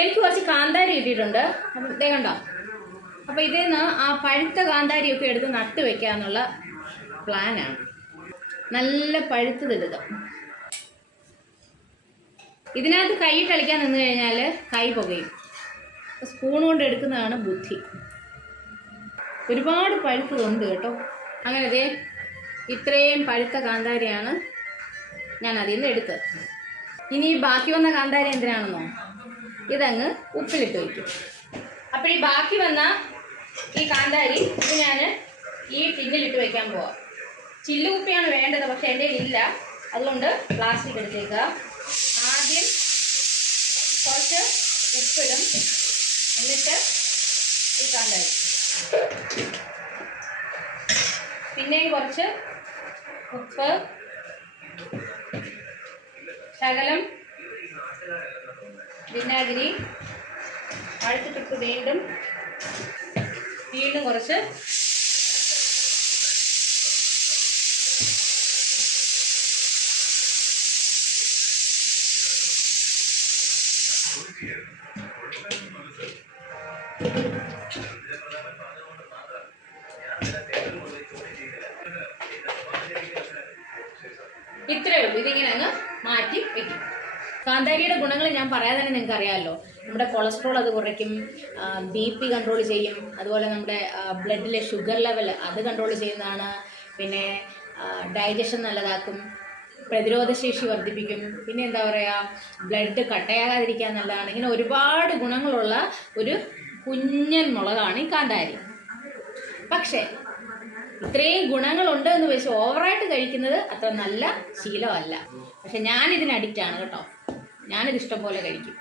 എനിക്ക് കുറച്ച് കാന്താരി കിട്ടിയിട്ടുണ്ട്. അപ്പം ഇതേ കണ്ടോ. അപ്പം ഇതിൽ നിന്ന് ആ പഴുത്ത കാന്താരിയൊക്കെ എടുത്ത് നട്ട് വെക്കാന്നുള്ള പ്ലാനാണ്. നല്ല പഴുത്തതിടുക. ഇതിനകത്ത് കൈ കളിക്കാൻ നിന്ന് കഴിഞ്ഞാൽ കൈ പുകയും. സ്പൂൺ കൊണ്ട് എടുക്കുന്നതാണ് ബുദ്ധി. ഒരുപാട് പഴുത്തതുണ്ട് കേട്ടോ. അങ്ങനെ ഇതേ ഇത്രയും പഴുത്ത കാന്താരിയാണ് ഞാൻ അതിൽ നിന്ന് എടുത്തത്. ഇനി ബാക്കി വന്ന കാന്താരി എന്തിനാണെന്നോ, ഇതങ്ങ് ഉപ്പിലിട്ട് വയ്ക്കും. അപ്പോൾ ഈ ബാക്കി വന്ന ഈ കാന്താരി ഇത് ഞാൻ ഈ ടിന്നിലിട്ട് വയ്ക്കാൻ പോവാം. ചില്ലുകുപ്പിയാണ് വേണ്ടത്, പക്ഷെ എൻ്റെ ഇല്ല. അതുകൊണ്ട് പ്ലാസ്റ്റിക് എടുത്തേക്കുക. ആദ്യം കുറച്ച് ഉപ്പിടും, എന്നിട്ട് ഈ കാന്താരി, പിന്നെയും കുറച്ച് ഉപ്പ്, ശകലം വിനാഗിരി, അഴുത്തിട്ടിട്ട് വീണ്ടും കുറച്ച് ഇത്രയേ ഉള്ളൂ. ഇതിങ്ങനെ അങ്ങ് മാറ്റി വെക്കും. കാന്താരിയുടെ ഗുണങ്ങൾ ഞാൻ പറയാതെ തന്നെ നിങ്ങൾക്ക് അറിയാമല്ലോ. നമ്മുടെ കൊളസ്ട്രോൾ അത് കുറയ്ക്കും, BP കൺട്രോൾ ചെയ്യും, അതുപോലെ നമ്മുടെ ബ്ലഡിലെ ഷുഗർ ലെവൽ അത് കൺട്രോൾ ചെയ്യുന്നതാണ്, പിന്നെ ഡൈജഷൻ നല്ലതാക്കും, പ്രതിരോധശേഷി വർദ്ധിപ്പിക്കും, പിന്നെ എന്താ പറയുക, ബ്ലഡ് കട്ടയാകാതിരിക്കാൻ നല്ലതാണ്. ഇങ്ങനെ ഒരുപാട് ഗുണങ്ങളുള്ള ഒരു കുഞ്ഞൻ മുളകാണ് ഈ കാന്താരി. പക്ഷേ ഇത്രയും ഗുണങ്ങളുണ്ട് എന്ന് വെച്ച് ഓവറായിട്ട് കഴിക്കുന്നത് അത്ര നല്ല ശീലമല്ല. പക്ഷെ ഞാനിതിന് അഡിക്റ്റാണ് കേട്ടോ. ഞാനിത് ഇഷ്ടം പോലെ കഴിക്കും.